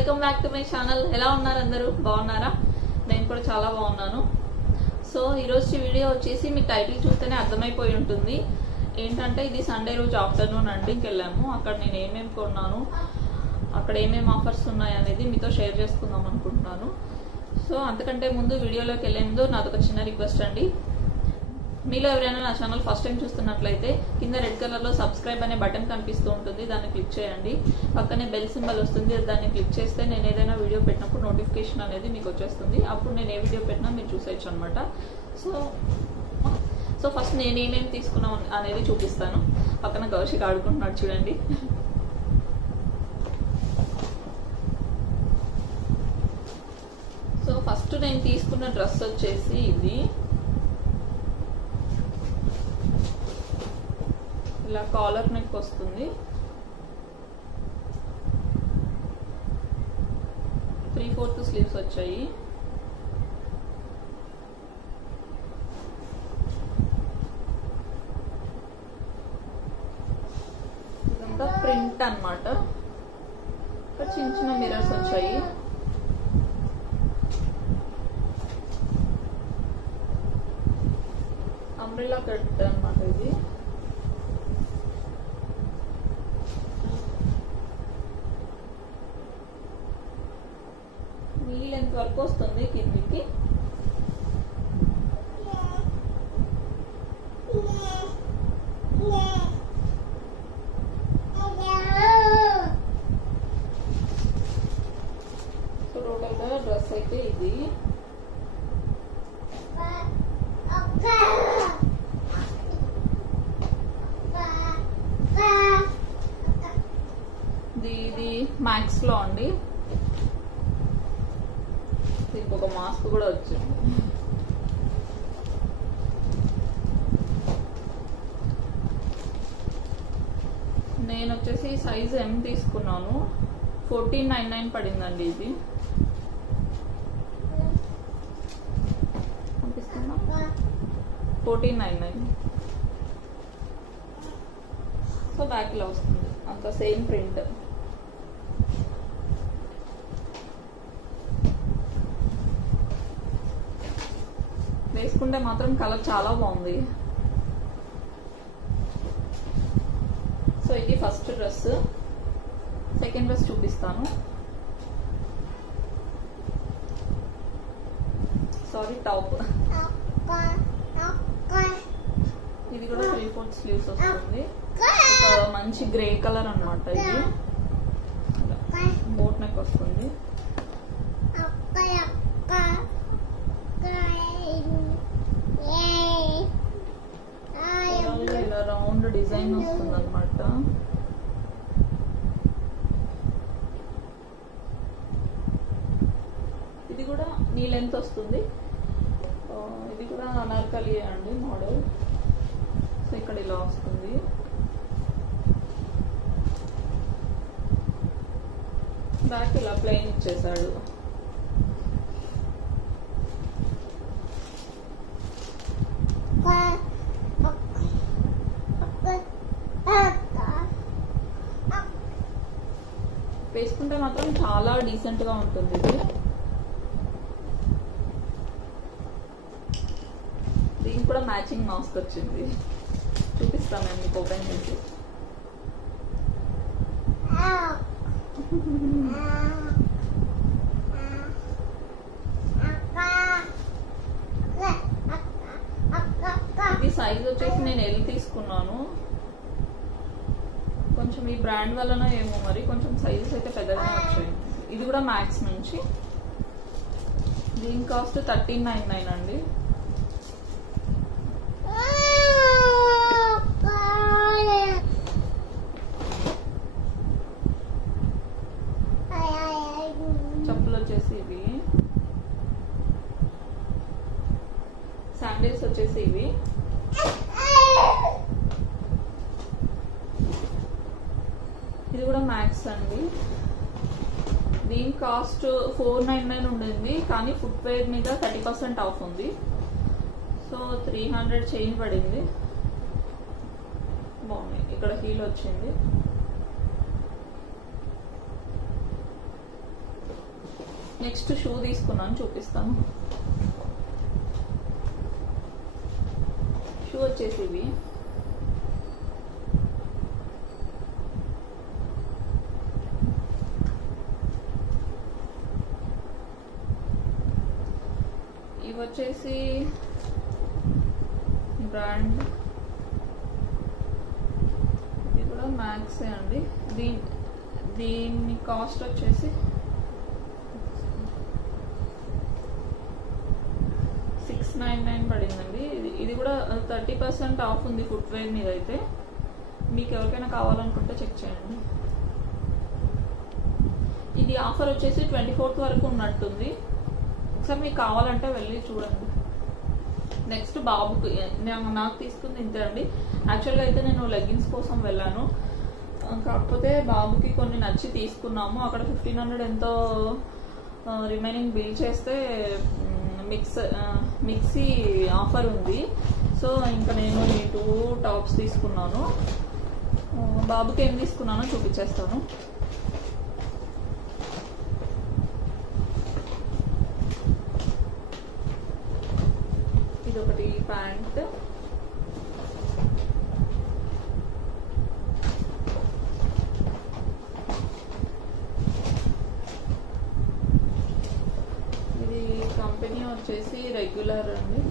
Welcome back to my channel. ఎలా ఉన్నారు అందరూ? బాగున్నారా? నేను కూడా చాలా బాగున్నాను. సో ఈరోజు వీడియో వచ్చేసి మీకు టైటిల్ చూస్తేనే అర్థమైపోయి ఉంటుంది. ఏంటంటే ఇది సండే రోజు ఆఫ్టర్నూన్ అండికి వెళ్ళాము. అక్కడ నేను ఏమేమి కొన్నాను, అక్కడ ఏమేమి ఆఫర్స్ ఉన్నాయి అనేది మీతో షేర్ చేసుకుందాం అనుకుంటున్నాను. సో అంతకంటే ముందు వీడియోలోకి వెళ్ళే ముందు నాదొక చిన్న రిక్వెస్ట్ అండి. మీలో ఎవరైనా నా ఛానల్ ఫస్ట్ టైం చూస్తున్నట్లయితే కింద రెడ్ కలర్ లో సబ్స్క్రైబ్ అనే బటన్ కనిపిస్తూ ఉంటుంది, దాన్ని క్లిక్ చేయండి. పక్కనే బెల్ సింబల్ వస్తుంది, దాన్ని క్లిక్ చేస్తే నేను ఏదైనా వీడియో పెట్టినప్పుడు నోటిఫికేషన్ అనేది మీకు వచ్చేస్తుంది. అప్పుడు నేను ఏ వీడియో పెట్టినా మీరు చూసేయచ్చు అనమాట. సో ఫస్ట్ నేను ఏమేమి తీసుకున్నాం అనేది చూపిస్తాను. పక్కన కౌశిక్ ఆడుకుంటున్నాడు చూడండి. సో ఫస్ట్ నేను తీసుకున్న డ్రెస్ వచ్చేసి ఇది. ఇలా కాలర్ నెక్ వస్తుంది, 3/4 స్లీవ్స్ వచ్చాయి. ఇదంతా ప్రింట్ అన్నమాట. ఇక్కడ చిన్న చిన్న మిర్రర్స్ వచ్చాయి. అంబ్రెల్లా కట్ అన్నమాట ఇది. లెంత్ వరకు వస్తుంది కిందికి. టోటల్ గా డ్రెస్ అయితే ఇది. ఇది మ్యాక్స్ లో అండి. ఇంకొక మాస్క్ కూడా వచ్చింది. నేను వచ్చేసి సైజ్ M తీసుకున్నాను. 1499 పడిందండి. ఇది పంపిస్తున్నా 1499. సో బ్యాక్ లో వస్తుంది అంత సేమ్ ప్రింట్. వేసుకుంటే మాత్రం కలర్ చాలా బాగుంది. సో ఇది ఫస్ట్ డ్రెస్. సెకండ్ డ్రెస్ చూపిస్తాను. Sorry, top. ఇది కూడా 3/4 స్లీవ్స్ వస్తుంది. ఒక మంచి గ్రే కలర్ అన్నమాట. ఇది బోట్ నెక్ వస్తుంది. ఇలా రౌండ్ డిజైన్ వస్తుంది అనమాట. ఇది కూడా నీ లెంత్ వస్తుంది. ఇది కూడా అనార్కలి అండి మోడల్. సో ఇక్కడ ఇలా వస్తుంది. బ్యాక్ ఇలా ప్లెయిన్ ఇచ్చేసాడు. వేసుకుంటే మాత్రం చాలా డీసెంట్ గా ఉంటుంది. ఇది దీనికి కూడా మ్యాచింగ్ మాస్క్ వచ్చింది. చూపిస్తాను నేను మీకు ఓపెన్ చేసి. ఇది సైజ్ వచ్చేసి నేను L తీసుకున్నాను. కొంచెం ఈ బ్రాండ్ వలన ఏమో మరి కొంచెం సైజెస్ అయితే పెద్దగా వచ్చాయి. ఇది కూడా మ్యాక్స్ నుంచి. దీని కాస్ట్ 1399 అండి. చెప్పులు వచ్చేసి ఇవి. శాండిల్స్ వచ్చేసి ఇవి. ఇది కూడా మ్యాక్స్ అండి. దీని కాస్ట్ 499 ఉండింది, కానీ ఫుట్ వేర్ మీద 30% ఆఫ్ ఉంది. సో 300 చేంజ్ పడింది. బాగుంది. ఇక్కడ హీల్ వచ్చింది. నెక్స్ట్ షూ తీసుకున్నాను, చూపిస్తాను. షూ వచ్చేసి ఇవి వచ్చేసి బ్రాండ్, ఇది కూడా మ్యాక్సే అండి. దీని కాస్ట్ వచ్చేసి 699 పడిందండి. ఇది కూడా 30% ఆఫ్ ఉంది ఫుట్వేర్ మీద. అయితే మీకు ఎవరికైనా కావాలనుకుంటే చెక్ చేయండి. ఇది ఆఫర్ వచ్చేసి 24th వరకు ఉన్నట్టుంది. ఒకసారి మీకు కావాలంటే వెళ్ళి చూడండి. నెక్స్ట్ బాబుకి నాకు తీసుకుంది ఇంతే అండి. యాక్చువల్గా అయితే నేను లెగ్గిన్స్ కోసం వెళ్ళాను, కాకపోతే బాబుకి కొన్ని నచ్చి తీసుకున్నాము. అక్కడ 1500 ఎంతో రిమైనింగ్ బిల్ చేస్తే మిక్సీ ఆఫర్ ఉంది. సో ఇంకా నేను ఈ 2 టాప్స్ తీసుకున్నాను. బాబుకి ఏం తీసుకున్నానో చూపించేస్తాను. ఇదొకటి ప్యాంట్, ఇది కంపెనీ వచ్చేసి రెగ్యులర్ అండి,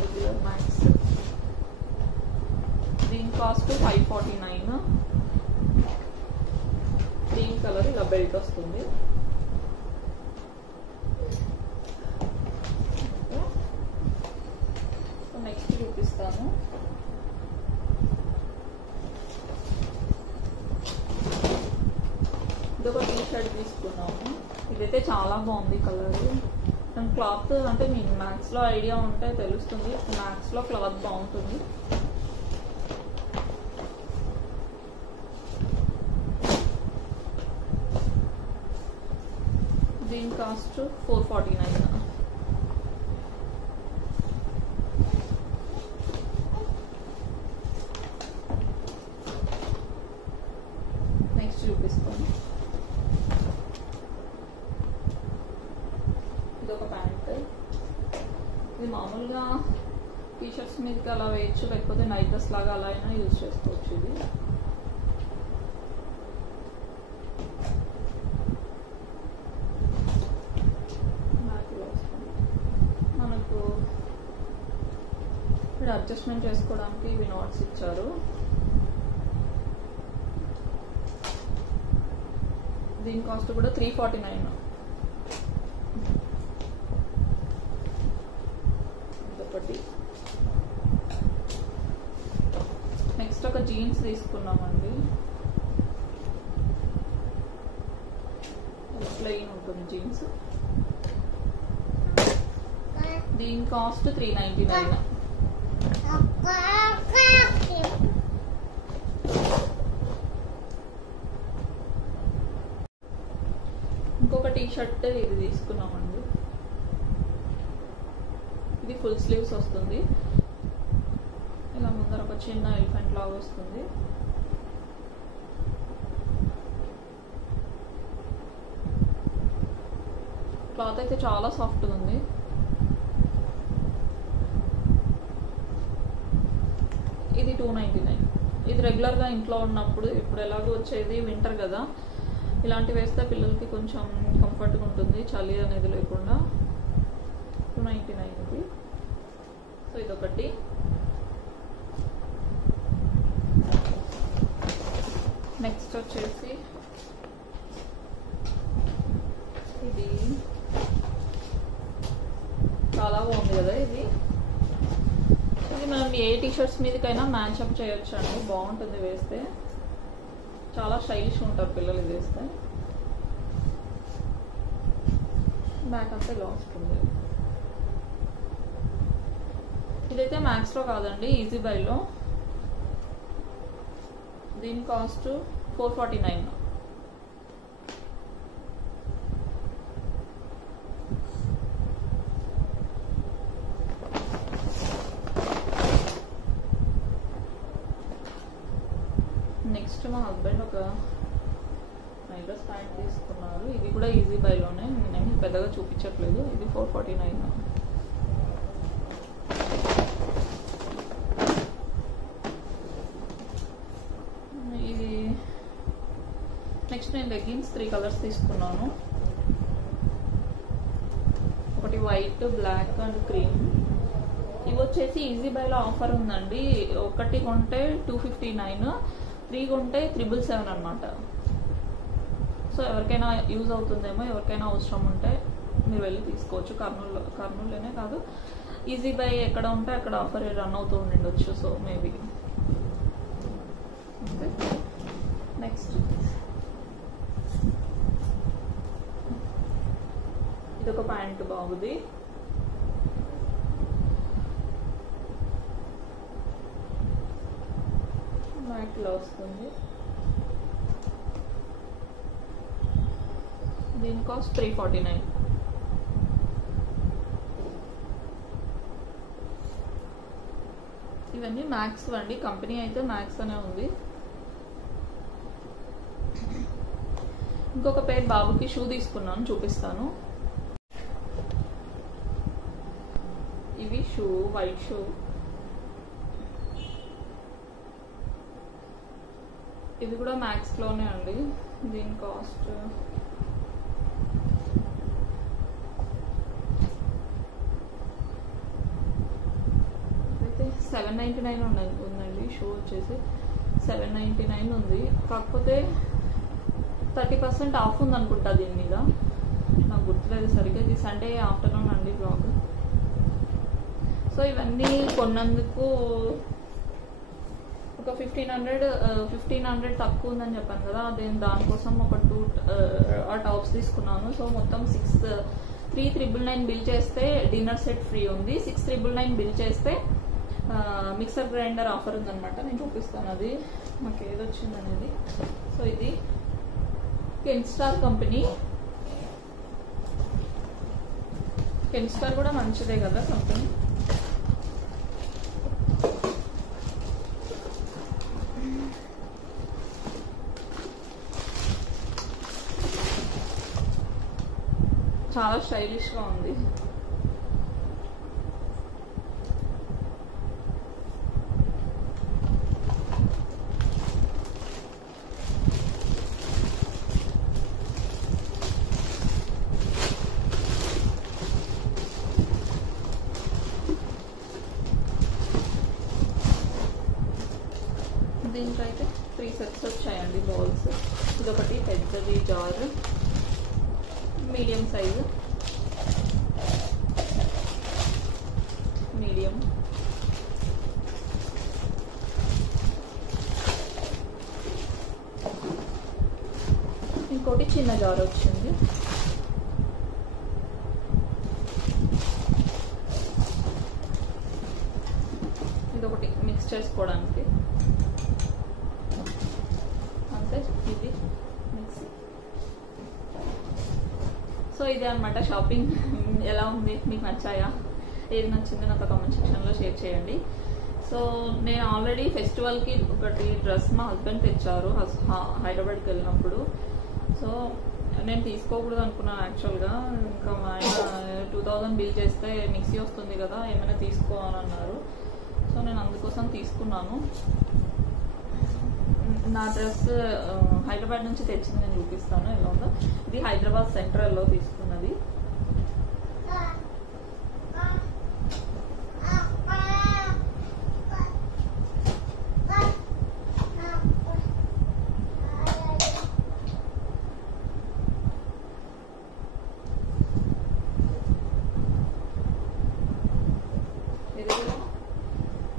రెగ్యులర్ మ్యాక్స్. దీని కాస్ట్ 549. గ్రీన్ కలర్, ఇలా బెల్ట్ వస్తుంది. నెక్స్ట్ చూపిస్తాను. ఇదొక టీ షర్ట్ తీసుకున్నాము. ఇదైతే చాలా బాగుంది కలర్ అండ్ క్లాత్. అంటే మీకు మ్యాక్స్లో ఐడియా ఉంటే తెలుస్తుంది, మ్యాక్స్లో క్లాత్ బాగుంటుంది. దీని కాస్ట్ 449. చూపిస్తాను. ఇదొక ప్యాంట్. ఇది మామూలుగా టీషర్ట్స్ మీదకి అలా వేయచ్చు, లేకపోతే నైట్ డ్రెస్ లాగా అలా అయినా యూజ్ చేసుకోవచ్చు. ఇది మనకు ఇక్కడ అడ్జస్ట్మెంట్ చేసుకోవడానికి ఇవి నాట్స్ ఇచ్చారు. దీని కాస్ట్ కూడా 349. ఇదొకటి. నెక్స్ట్ ఒక జీన్స్ తీసుకున్నామండి. ప్లెయిన్ ఉంటుంది జీన్స్. దీని కాస్ట్ 399. ఇంకొక టీ షర్ట్ ఇది తీసుకున్నామండి. ఇది ఫుల్ స్లీవ్స్ వస్తుంది. ఇలా ముందర ఒక చిన్న ఎలిఫెంట్ లాగా వస్తుంది. క్లాత్ అయితే చాలా సాఫ్ట్గా ఉంది. ఇది 299. ఇది రెగ్యులర్గా ఇంట్లో ఉన్నప్పుడు, ఇప్పుడు ఎలాగో వచ్చేది వింటర్ కదా, ఇలాంటివి వేస్తే పిల్లలకి కొంచెం కంఫర్ట్గా ఉంటుంది, చలి అనేది లేకుండా. 299 ఇది. సో ఇదొకటి. నెక్స్ట్ వచ్చేసి ఇది చాలా బాగుంది కదా. ఇది మనం ఏ టీషర్ట్స్ మీదకైనా మ్యాచ్ అప్ చేయొచ్చు అండి, బాగుంటుంది వేస్తే. చాలా స్టైలిష్ ఉంటారు పిల్లలు ఇది వేస్తే. బ్యాక్ అంతా ఇలా వస్తుంది. ఇదైతే మ్యాక్స్లో కాదండి, ఈజీ బైలో. దీని కాస్ట్ 449. నెక్స్ట్ మా హస్బెండ్ ఒక డ్రెస్ ప్యాంట్ తీసుకున్నారు. ఇది కూడా ఈజీ బైలోనే, నేను పెద్దగా చూపించట్లేదు. ఇది 449. ఇది నెక్స్ట్ నేను లెగ్గిన్స్ 3 కలర్స్ తీసుకున్నాను. ఒకటి వైట్, బ్లాక్ అండ్ క్రీమ్. ఇవి వచ్చేసి ఈజీ బైలో ఆఫర్ ఉందండి. ఒకటి కొంటే 259, 3 కొంటే 777 అనమాట. సో ఎవరికైనా యూజ్ అవుతుందేమో, ఎవరికైనా అవసరం ఉంటే మీరు వెళ్ళి తీసుకోవచ్చు. కర్నూలులోనే కాదు, ఈజీ బై ఎక్కడ ఉంటే అక్కడ ఆఫర్ రన్ అవుతూ ఉండిండొచ్చు. So maybe. ఓకే, నెక్స్ట్ ఇదొక ప్యాంట్ బాగుంది. మ్యాట్లో వస్తుంది. దీని కాస్ట్ 349. ఇవన్నీ మ్యాక్స్ అండి. కంపెనీ అయితే మ్యాక్స్ అనే ఉంది. ఇంకొక పేరు బాబుకి షూ తీసుకున్నాను, చూపిస్తాను. ఇవి షూ, వైట్ షూ. ఇది కూడా మ్యాక్స్ లోనే అండి. దీని కాస్ట్ అయితే 799 ఉందండి. షూ వచ్చేసి 799 ఉంది. కాకపోతే 30% ఆఫ్ ఉంది అనుకుంటా దీని మీద, నాకు గుర్తులేదు సరిగ్గా. ఇది సండే ఆఫ్టర్నూన్ అండి బ్లాగ్. సో ఇవన్నీ కొన్నందుకు ఒక 1500 తక్కువ ఉందని చెప్పాను కదా, దానికోసం ఒక 2 టాప్స్ తీసుకున్నాను. సో మొత్తం 3,999 బిల్ చేస్తే డిన్నర్ సెట్ ఫ్రీ ఉంది. 6,999 బిల్ చేస్తే మిక్సర్ గ్రైండర్ ఆఫర్ ఉందన్నమాట. నేను చూపిస్తాను అది మాకు ఏదొచ్చింది అనేది. సో ఇది కెన్స్టార్ కంపెనీ. కెన్స్టార్ కూడా మంచిదే కదా కంపెనీ. చాలా స్టైలిష్ గా ఉంది. దీనికైతే 3 సెట్స్ వచ్చాయండి బౌల్స్. ఇదొకటి పెద్దది జార్, మీడియం సైజు, మీడియం, ఇంకోటి చిన్న జార్ వచ్చింది. ఇదొకటి మిక్స్ చేసుకోవడానికి. అంతే, ఇది మిక్సీ. సో ఇదే అనమాట షాపింగ్. ఎలా ఉంది, మీకు నచ్చాయా? ఏది నచ్చిందో నాకు కామెంట్ సెక్షన్లో షేర్ చేయండి. సో నేను ఆల్రెడీ ఫెస్టివల్కి ఒకటి డ్రెస్ మా హస్బెండ్ తెచ్చారు హైదరాబాద్కి వెళ్ళినప్పుడు. సో నేను తీసుకోకూడదు అనుకున్నాను యాక్చువల్గా. ఇంకా మా ఆయన 2000 బిల్ చేస్తే మిక్సీ వస్తుంది కదా, ఏమైనా తీసుకో అని అన్నారు. సో నేను అందుకోసం తీసుకున్నాను. నా డ్రెస్ హైదరాబాద్ నుంచి తెచ్చింది, నేను చూపిస్తాను ఎలా ఉందో. ఇది హైదరాబాద్ సెంట్రల్లో తీసుకున్నది. ఇది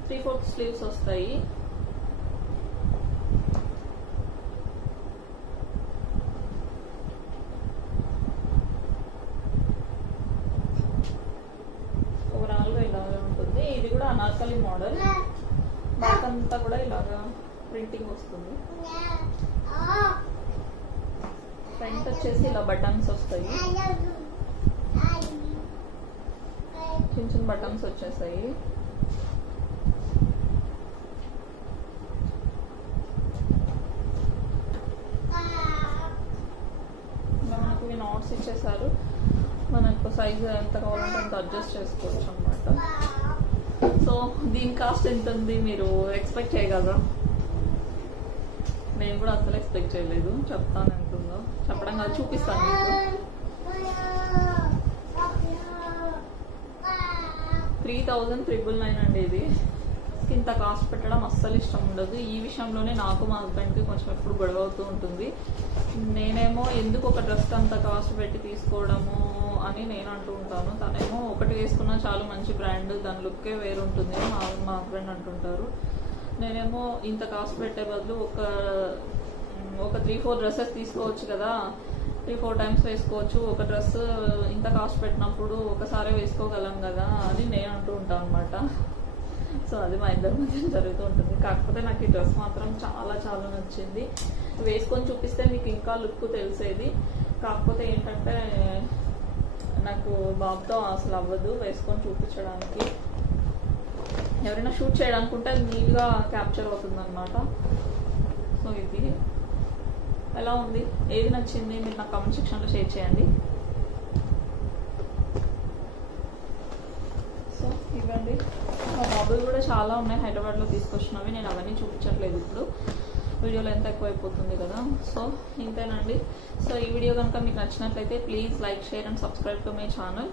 3/4 స్లీవ్స్ వస్తాయి. అనార్కలి మోడల్. బ్యాక్ అంతా కూడా ఇలాగా ప్రింటింగ్ వస్తుంది. ఫ్రంట్ వచ్చేసి ఇలా బటన్స్ వస్తాయి, చిన్న చిన్న బటన్స్ వచ్చేసాయి. ఎంత కావాలంటే అంత అడ్జస్ట్ చేసుకోవచ్చు అనమాట. సో దీని కాస్ట్ ఎంత ఉంది మీరు ఎక్స్పెక్ట్ చేయగలరా? నేను కూడా అసలు ఎక్స్పెక్ట్ చేయలేదు. చెప్తాను ఎంత ఉందో, చెప్పడం కాదు చూపిస్తాను మీకు. 3,999 అండి. ఇది ఇంత కాస్ట్ పెట్టడం అస్సలు ఇష్టం ఉండదు. ఈ విషయంలోనే నాకు మా హస్బెండ్కి కొంచెం ఎప్పుడు గొడవ అవుతూ ఉంటుంది. నేనేమో ఎందుకు ఒక డ్రెస్ అంత కాస్ట్ పెట్టి తీసుకోవడము అని నేను అంటూ ఉంటాను. తనేమో ఒకటి వేసుకున్నా చాలా మంచి బ్రాండ్, దాని లుక్కే వేరు ఉంటుంది మా హస్బెండ్ అంటుంటారు. నేనేమో ఇంత కాస్ట్ పెట్టే బదులు ఒక 3-4 డ్రెస్సెస్ తీసుకోవచ్చు కదా, 3-4 టైమ్స్ వేసుకోవచ్చు. ఒక డ్రెస్ ఇంత కాస్ట్ పెట్టినప్పుడు ఒకసారి వేసుకోగలం కదా అని నేను అంటూ ఉంటాను అనమాట. సో అది మా ఇద్దరి మధ్య జరుగుతూ ఉంటుంది. కాకపోతే నాకు ఈ డ్రెస్ మాత్రం చాలా చాలా నచ్చింది. వేసుకొని చూపిస్తే మీకు ఇంకా లుక్ తెలిసేది. కాకపోతే ఏంటంటే నాకు బాబుతో అసలు అవ్వదు వేసుకొని చూపించడానికి. ఎవరైనా షూట్ చేయడానికి ఉంటే అది నీట్గా క్యాప్చర్ అవుతుంది అనమాట. సో ఇది ఎలా ఉంది, ఏది నచ్చింది మీరు నాకు కామెంట్ సెక్షన్లో షేర్ చేయండి. సో ఇవ్వండి, మా బాబులు కూడా చాలా ఉన్నాయి హైదరాబాద్లో తీసుకొచ్చినవి. నేను అవన్నీ చూపించట్లేదు ఇప్పుడు, వీడియోలో ఎంత ఎక్కువ అయిపోతుంది కదా. సో ఇంతేనండి. సో ఈ వీడియో కనుక మీకు నచ్చినట్లయితే please like, share and subscribe to my channel.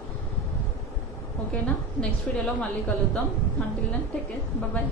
ఓకేనా? నెక్స్ట్ వీడియోలో మళ్ళీ కలుద్దాం. Until then take care, bye.